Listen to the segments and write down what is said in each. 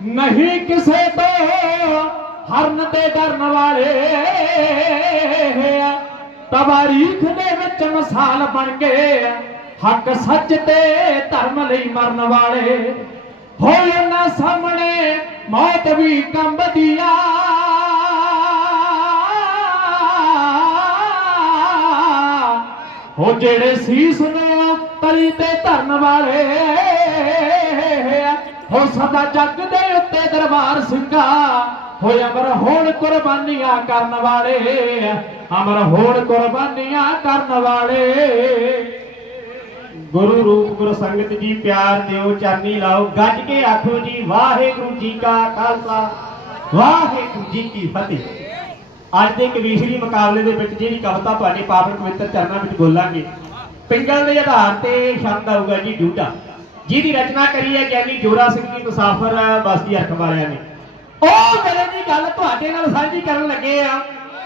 ਨਹੀਂ ਕਿਸੇ ਤੋਂ ਹਰਨ ਤੇ ਡਰਨ ਵਾਲੇ ਤਵਾਰੀਖ ਦੇ ਵਿੱਚ ਮਿਸਾਲ ਬਣ ਗਏ ਹੱਕ ਸੱਚ ਤੇ ਧਰਮ ਲਈ ਮਰਨ ਵਾਲੇ ਹੋਏ ਉਹਨਾਂ ਸਾਹਮਣੇ, ਮੌਤ ਵੀ ਕੰਬਦੀ ਆ ਹੋ ਜਿਹੜੇ ਸੀਸ ਨੇ ਤਲੀ ਤੇ ਧਰਨ ਵਾਲੇ ਹੋ ਸਦਾ ਜੱਗ ਦੇ ਉੱਤੇ ਦਰਬਾਰ ਸਿੰਘਾ, ਹੋਏ ਅਮਰ ਹੋਣ ਕੁਰਬਾਨੀਆਂ ਕਰਨ ਵਾਲੇ, ਅਮਰ ਹੋਣ ਕੁਰਬਾਨੀਆਂ ਕਰਨ ਵਾਲੇ। ਗੁਰੂ ਰੂਪ ਗੁਰੂ ਸੰਗਤ ਜੀ ਪਿਆਰ ਦਿਓ, ਚਾਨੀ ਲਾਓ, ਗੱਜ ਕੇ ਆਖੋ ਜੀ, ਵਾਹਿਗੁਰੂ ਜੀ ਕਾ ਖਾਲਸਾ, ਵਾਹਿਗੁਰੂ ਜੀ ਕੀ ਫਤਿਹ। ਅੱਜ ਦੇ ਕਵੀਸ਼ਰੀ ਮੁਕਾਬਲੇ ਦੇ ਵਿੱਚ ਜਿਹੜੀ ਕਵਿਤਾ ਤੁਹਾਡੇ ਪਾਵਨ ਪਵਿੱਤਰ ਚਰਨਾਂ ਵਿੱਚ ਬੋਲਾਂਗੇ, ਪਿੰਗਲ ਦੇ ਆਧਾਰ ਤੇ ਸ਼ਬਦ ਆਊਗਾ ਜੀ, ਡੂਡਾ। ਜਿਹਦੀ ਰਚਨਾ ਕਰੀ ਹੈ ਗਿਆਨੀ ਜੋਰਾ ਸਿੰਘ ਜੀ, ਮੁਸਾਫਰ ਬਸਤੀ ਅਰਖ ਵਾਲਿਆਂ ਨੇ। ਉਹ ਵੇਲੇ ਦੀ ਗੱਲ ਤੁਹਾਡੇ ਨਾਲ ਸਾਂਝੀ ਕਰਨ ਲੱਗੇ ਆ।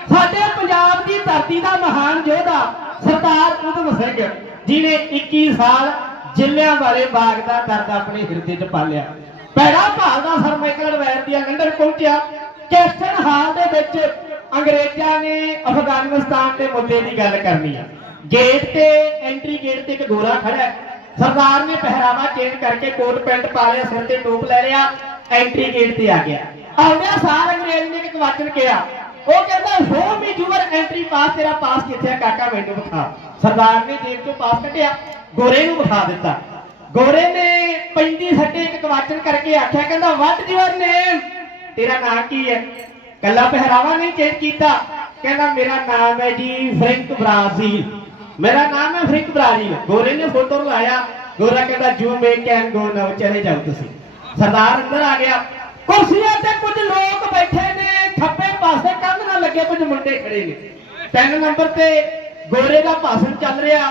ਸਾਡੇ ਪੰਜਾਬ ਦੀ ਧਰਤੀ ਦਾ ਮਹਾਨ ਯੋਧਾ ਸਰਦਾਰ ਉਦਮ ਸਿੰਘ ਜਿਨੇ 21 ਸਾਲ ਜ਼ਿਲ੍ਹਿਆਂ ਵਾਲੇ ਬਾਗ ਦਾ ਦਰਦ ਆਪਣੇ ਹਿਰਦੇ 'ਚ ਪਾਲਿਆ। ਭੈੜਾ ਭਾਲ ਦਾ ਸਰ ਮਾਈਕਲ ਵੈਰ ਦੀ ਲੰਡਨ ਪਹੁੰਚਿਆ। ਕੈਸਟਨ ਹਾਲ ਦੇ ਵਿੱਚ ਅੰਗਰੇਜ਼ਾਂ ਨੇ ਅਫਗਾਨਿਸਤਾਨ ਦੇ ਮੁੱਦੇ ਦੀ ਗੱਲ ਕਰਨੀ ਆ। ਗੇਟ ਤੇ ਐਂਟਰੀ ਗੇਟ ਤੇ ਇੱਕ ਗੋਰਾ ਖੜਾ ਹੈ। ਸਰਦਾਰ ਨੇ ਪਹਿਰਾਵਾ ਚੇਂਜ ਕਰਕੇ ਕੋਟ ਪੈਂਟ ਪਾ ਲਿਆ, ਸਿਰ ਤੇ ਟੋਪ ਲੈ ਲਿਆ ਐਂਟਰੀ ਗੇਟ ਤੇ ਆ ਗਿਆ। ਆਉਂਦਿਆਂ ਸਾਰ ਅੰਗਰੇਜ਼ ਨੇ ਇੱਕ ਵਚਨ ਕਿਹਾ, ਉਹ ਕਹਿੰਦਾ show me your entry pass ਤੇਰਾ ਪਾਸ ਕਿੱਥੇ ਆ? ਕਾਕਾ ਮੈਨੂੰ ਵਿਖਾ। ਸਰਦਾਰ ਨੇ ਜੇਬ ਚੋਂ ਪਾਸ ਕੱਢਿਆ, ਗੋਰੇ ਨੂੰ ਵਿਖਾ ਦਿੱਤਾ। ਗੋਰੇ ਨੇ ਪੈਂਦੀ ਸੱਟੇ ਇੱਕ ਕਵਾਚਨ ਕਰਕੇ ਆਖਿਆ, ਕਹਿੰਦਾ ਵਾਟ ਯੂਅਰ ਨੇਮ ਤੇਰਾ ਨਾਂ ਕੀ ਹੈ? ਕੱਲਾ ਪਹਿਰਾਵਾ ਨਹੀਂ ਚੇਂਜ ਕੀਤਾ। ਕਹਿੰਦਾ, ਮੇਰਾ ਨਾਮ ਹੈ ਜੀ ਫ੍ਰੈਂਕ ਬ੍ਰਾਜ਼ੀਲ। ਮੇਰਾ ਨਾਮ ਹੈ ਫ੍ਰੈਂਕ ਬ੍ਰਾਜ਼ੀਲ ਗੋਰੇ ਨੇ ਫੋਟੋ ਲਾਇਆ। ਗੋਰਾ ਕਹਿੰਦਾ ਜੂ ਮੇ ਕੈਨ ਗੋ ਨਾਓ ਚਲੇ ਜਾਓ ਤੁਸੀਂ। ਸਰਦਾਰ ਅੰਦਰ ਆ ਗਿਆ। ਕੁਰਸੀਆਂ ਤੇ ਕੁਝ ਲੋਕ ਬੈਠੇ ਨੇ। ਖੱਬੇ ਪਾਸੇ ਕੰਧ ਨਾਲ ਲੱਗੇ ਕੁਝ ਮੁੰਡੇ ਖੜੇ ਨੇ। ਤਿੰਨ ਨੰਬਰ ਤੇ ਗੋਰੇ ਦਾ ਭਾਸ਼ਣ ਚੱਲ ਰਿਹਾ।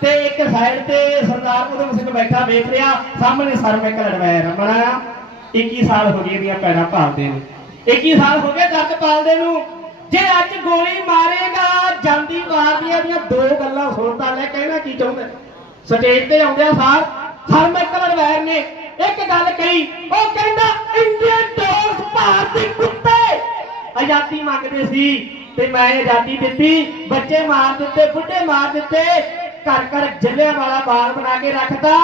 ਤੇ ਇੱਕ ਸਾਈਡ ਤੇ ਸਰਦਾਰ ਉਦਮ ਸਿੰਘ ਬੈਠਾ ਵੇਖ ਰਿਹਾ। ਸਾਹਮਣੇ ਸਰ ਮੈਂ ਲੜਵਾਇਆ ਰਮਣਾ 21 ਸਾਲ ਹੋ ਗਏ ਇਹਦੀਆਂ ਪੈੜਾਂ ਭਾਲਦੇ ਨੂੰ। 21 ਸਾਲ ਹੋ ਗਏ ਦਰਦ ਪਾਲਦੇ ਨੂੰ। ਜੇ ਅੱਜ ਗੋਲੀ ਮਾਰ ਜਾਂਦੀ ਮਾਰਦੀਆਂ ਦੀਆਂ ਦੋ ਗੱਲਾਂ ਸੁਣਦਾ ਲੈ, ਕਹਿਣਾ ਕੀ ਚਾਹੁੰਦਾ? ਸਟੇਜ ਤੇ ਆਉਂਦਿਆਂ ਸਾਰ ਸਰ ਮਾਈਕਲ ਨੇ, ਇੱਕ ਗੱਲ ਕਹੀ, ਉਹ ਕਹਿੰਦਾ ਇੰਡੀਅਨ ਡੌਗਸ ਭਾਰਤੀ ਕੁੱਤੇ! ਆਜ਼ਾਦੀ ਮੰਗਦੇ ਸੀ ਤੇ ਮੈਂ ਆਜ਼ਾਦੀ ਦਿੱਤੀ, ਬੱਚੇ ਮਾਰ ਦਿੱਤੇ, ਬੁੱਢੇ ਮਾਰ ਦਿੱਤੇ, ਘਰ ਘਰ ਜੱਲਿਆਂ ਵਾਲਾ ਬਾਗ ਬਣਾ ਕੇ ਰੱਖਦਾ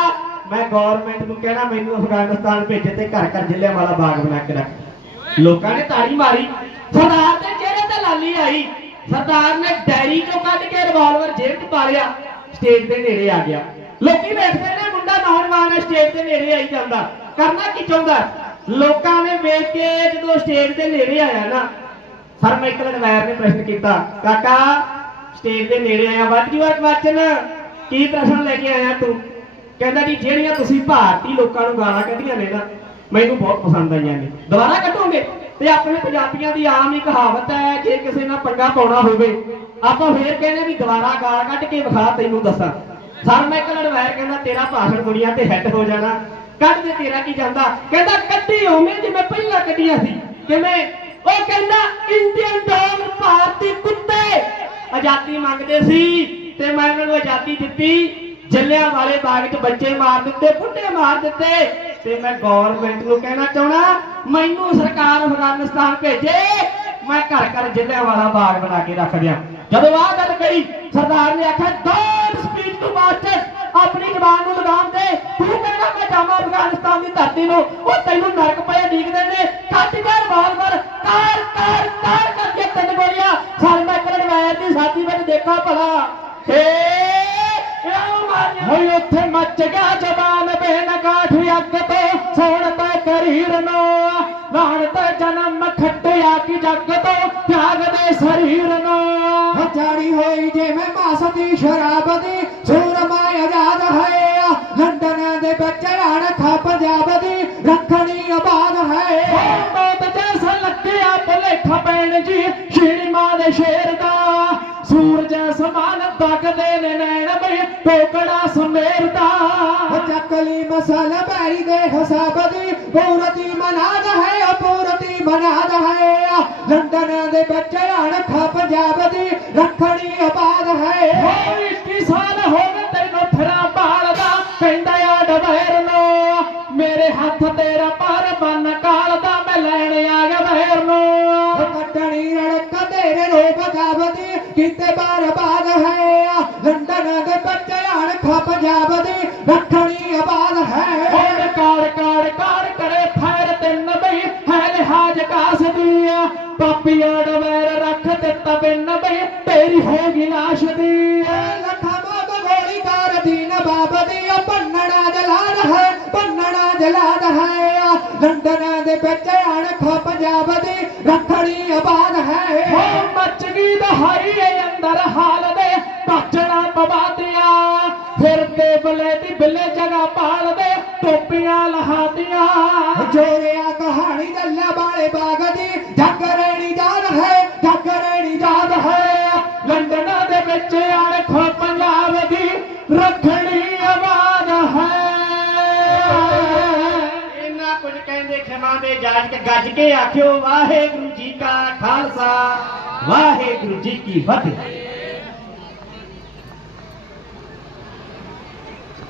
ਮੈਂ ਗਵਰਨਮੈਂਟ ਨੂੰ ਕਹਿਣਾ, ਮੈਨੂੰ ਅਫਗਾਨਿਸਤਾਨ ਭੇਜੇ ਤੇ ਘਰ ਘਰ ਜੱਲਿਆਂ ਵਾਲਾ ਬਾਗ ਬਣਾ ਕੇ ਰੱਖ ਲੋਕਾਂ ਨੇ ਤਾੜੀ ਮਾਰੀ। ਸਰਦਾਰ ਦੇ ਚਿਹਰੇ ਤੇ ਲਾਲੀ ਆਈ। ਸਰਦਾਰ ਨੇ ਡੈਰੀ ਚੋਂ ਕੱਢ ਕੇ ਰਿਵਾਲਵਰ ਜੇਬ 'ਚ ਪਾ ਲਿਆ ਸਟੇਜ ਦੇ ਨੇੜੇ ਆ ਗਿਆ। ਲੋਕੀ ਵੇਖਦੇ ਨੇ ਮੁੰਡਾ ਨੌਜਵਾਨ ਹੈ ਸਟੇਜ ਦੇ ਨੇੜੇ ਆਈ ਜਾਂਦਾ। ਕਰਨਾ ਕੀ ਚਾਹੁੰਦਾ? ਲੋਕਾਂ ਨੇ ਵੇਖ ਕੇ ਜਦੋਂ ਸਟੇਜ ਦੇ ਨੇੜੇ ਆਇਆ ਨਾ, ਸਰ ਮਾਈਕਲ ਡਵੈਰ ਨੇ ਪ੍ਰਸ਼ਨ ਕੀਤਾ, ਕਾਕਾ ਸਟੇਜ ਦੇ ਨੇੜੇ ਆਇਆ, ਵੱਧ ਜੂ ਵਚਨ, ਕੀ ਪ੍ਰਸ਼ਨ ਲੈ ਕੇ ਆਇਆ ਤੂੰ? ਕਹਿੰਦਾ ਜੀ, ਜਿਹੜੀਆਂ ਤੁਸੀਂ ਭਾਰਤੀ ਲੋਕਾਂ ਨੂੰ ਗਾਲਾਂ ਕੱਢੀਆਂ ਨੇ ਨਾ ਮੈਨੂੰ ਬਹੁਤ ਪਸੰਦ ਆਈਆਂ ਨੇ। ਦੁਬਾਰਾ ਕੱਢੋਗੇ? ਤੇ ਆਪਣੇ ਪੰਜਾਬੀਆਂ ਦੀ ਆਮ ਹੀ ਕਹਾਵਤ ਹੈ, ਜੇ ਕਿਸੇ ਨਾਲ ਪੰਗਾ ਪਾਉਣਾ ਹੋਵੇ, ਆਪਾਂ ਫੇਰ ਕਹਿੰਦੇ ਵੀ ਦੁਬਾਰਾ ਗਾਲ ਕੱਢ ਕੇ ਵਿਖਾ ਤੈਨੂੰ ਦੱਸਾਂ। ਸਰ ਮਾਈਕਲ ਡਵੈਰ ਕਹਿੰਦਾ ਤੇਰਾ ਭਾਸ਼ਣ ਦੁਨੀਆ ਤੇ ਹਿੱਟ ਹੋ ਜਾਣਾ। ਕੱਢ ਦੇ ਤੇਰਾ ਕੀ ਜਾਂਦਾ? ਕਹਿੰਦਾ ਕੱਢੀ ਹੋਵੇਂ ਜਿਵੇਂ ਪਹਿਲਾਂ ਕੱਢੀਆਂ ਸੀ। ਕਿਵੇਂ ਉਹ ਕਹਿੰਦਾ ਇੰਡੀਅਨ ਡੌਗ ਭਾਰਤੀ ਕੁੱਤੇ। ਆਜ਼ਾਦੀ ਮੰਗਦੇ ਸੀ ਤੇ ਮੈਂ ਉਹਨਾਂ ਨੂੰ ਆਜ਼ਾਦੀ ਦਿੱਤੀ। ਜੱਲਿਆਂ ਵਾਲੇ ਬਾਗ 'ਚ ਬੱਚੇ ਮਾਰ ਦਿੱਤੇ, ਬੁੱਢੇ ਮਾਰ ਦਿੱਤੇ। ਤੇ ਮੈਂ ਗਵਰਨਮੈਂਟ ਨੂੰ ਕਹਿਣਾ ਚਾਹਣਾ ਮੈਨੂੰ ਸਰਕਾਰ ਅਫਗਾਨਿਸਤਾਨ ਭੇਜੇ, ਮੈਂ ਘਰ ਘਰ ਜੱਲਿਆਂ ਵਾਲਾ ਬਾਗ ਬਣਾ ਕੇ ਰੱਖ ਦਿਆਂ। ਜਦੋਂ ਆਹ ਗੱਲ ਕਹੀ, ਸਰਦਾਰ ਨੇ ਆਖਿਆ ਡੋਂਟ ਸਪੀਕ ਟੂ ਮਾਸਟਰ ਆਪਣੀ ਜ਼ਬਾਨ ਨੂੰ ਲਗਾਮ ਦੇ। ਤੂੰ ਕਹਿੰਦਾ ਮੈਂ ਜਾਵਾਂ ਅਫਗਾਨਿਸਤਾਨ ਦੀ ਧਰਤੀ ਨੂੰ। ਉਹ ਤੈਨੂੰ ਨਰਕ ਪਏ ਡੀਕਦੇ ਨੇ। ਕੱਟ ਕੇ ਰਿਵਾਲਵਰ ਕਾਰ ਕਾਰ ਕਾਰ ਕਰਕੇ ਤਿੰਨ ਗੋਲੀਆਂ। ਸਰ ਮੈਂ ਕਰੜ ਦੀ ਸਾਥੀ ਵਿੱਚ ਦੇਖਾ ਭਲਾ। ਏ ਇਹੋ ਮਾਰੀਆਂ। ਹੋਈ ਉੱਥੇ ਮੱਚ ਗਿਆ ਜਵਾਨ ਕਰੀਰ ਨੂੰ ਵਾਣ ਤੇ ਜਨਮ ਖੱਟਿਆ ਕੀ ਜੱਗ ਤੋਂ ਤਿਆਗ ਦੇ ਸਰੀਰ ਨੂੰ। ਹਜ਼ਾਰੀ ਹੋਈ ਜਿਵੇਂ ਮਾਸ ਦੀ ਸ਼ਰਾਬ ਦੀ, ਸੂਰਮਾ ਆਜ਼ਾਦ ਹੈ ਲੰਡਨ ਦੇ ਵਿੱਚ ਅਣਖਾ ਪੰਜਾਬ ਦੀ, ਰੱਖਣੀ ਦੇ ਨੈਣ ਬਣੇ ਟੋਕੜਾ ਸਮੇਰਦਾ ਚੱਕਲੀ ਮਸਲ ਭੈਰੀ ਦੇ ਹਸਾਬ ਦੀ ਪੂਰਤੀ ਮਨਾਦ ਹੈ ਅਪੂਰਤੀ ਮਨਾਦ ਹੈ ਲੰਡਨ ਦੇ ਬੱਚੇ ਅਣਖਾ ਪੰਜਾਬ ਦੀ ਰੱਖਣੀ ਆਬਾਦ ਹੈ। ਹੋਰ ਮੇਰੇ ਹੱਥ ਤੇਰਾ ਪਰ ਬੰਨ ਕਾਲ ਮੈਂ ਲੈਣ ਆ ਗਿਆ ਨੂੰ। ਕੱਟਣੀ ਅੜਕ ਤੇਰੇ ਰੋਪ ਕਿਤੇ ਬਾਰ ਬਾਗ ਹੈ। ਦੇ ਬੱਚੇ ਅਣਖਾ ਪੰਜਾਬ ਦੀ ਰੱਖਣੀ ਆਬਾਦ ਹੈ। ਹੁਣ ਕਾਰ ਕਾਰ ਕਾਰ ਕਰੇ ਫੈਰ ਤੇ ਨਬਈ ਹੈ ਲਿਹਾਜ ਕਾਸ ਦੀਆ। ਪਾਪੀਆਂ ਡਵੈਰ ਰੱਖ ਦਿੱਤਾ ਬਿਨ ਬਈ ਤੇਰੀ ਹੋਗੀ ਲਾਸ਼ ਦੀ। ਲੱਖਾਂ ਮੌਤ ਗੋਲੀ ਕਾਰ ਦੀ ਨਵਾਬ ਦੀ ਭੰਨਣਾ ਜਲਾਦ ਹੈ ਭੰਨਣਾ ਜਲਾਦ ਹੈ। ਲੰਡਨ ਦੇ ਵਿੱਚ ਅਣਖਾ ਪੰਜਾਬ ਦੀ ਰੱਖਣੀ ਆਬਾਦ ਹੋ। ਵਾਲੇ ਬਾਗ ਦੀ ਜੱਗ ਰੇਣੀ ਜਾਨ ਹੈ ਜੱਗ ਰੇਣੀ ਯਾਦ ਹੈ। ਲੰਡਨ ਦੇ ਵਿੱਚ ਅਣਖੋ ਪੰਜਾਬ ਦੀ ਰੱਖਣੀ ਆਵਾਜ਼ ਹੈ। ਇੰਨਾ ਕੁਝ ਕਹਿੰਦੇ ਖਿਮਾ ਦੇ ਜਾਜ ਕੇ ਗੱਜ ਕੇ ਆਖਿਓ, ਵਾਹਿਗੁਰੂ ਜੀ ਕਾ ਖਾਲਸਾ, ਵਾਹਿਗੁਰੂ ਜੀ ਕੀ ਫਤਿਹ।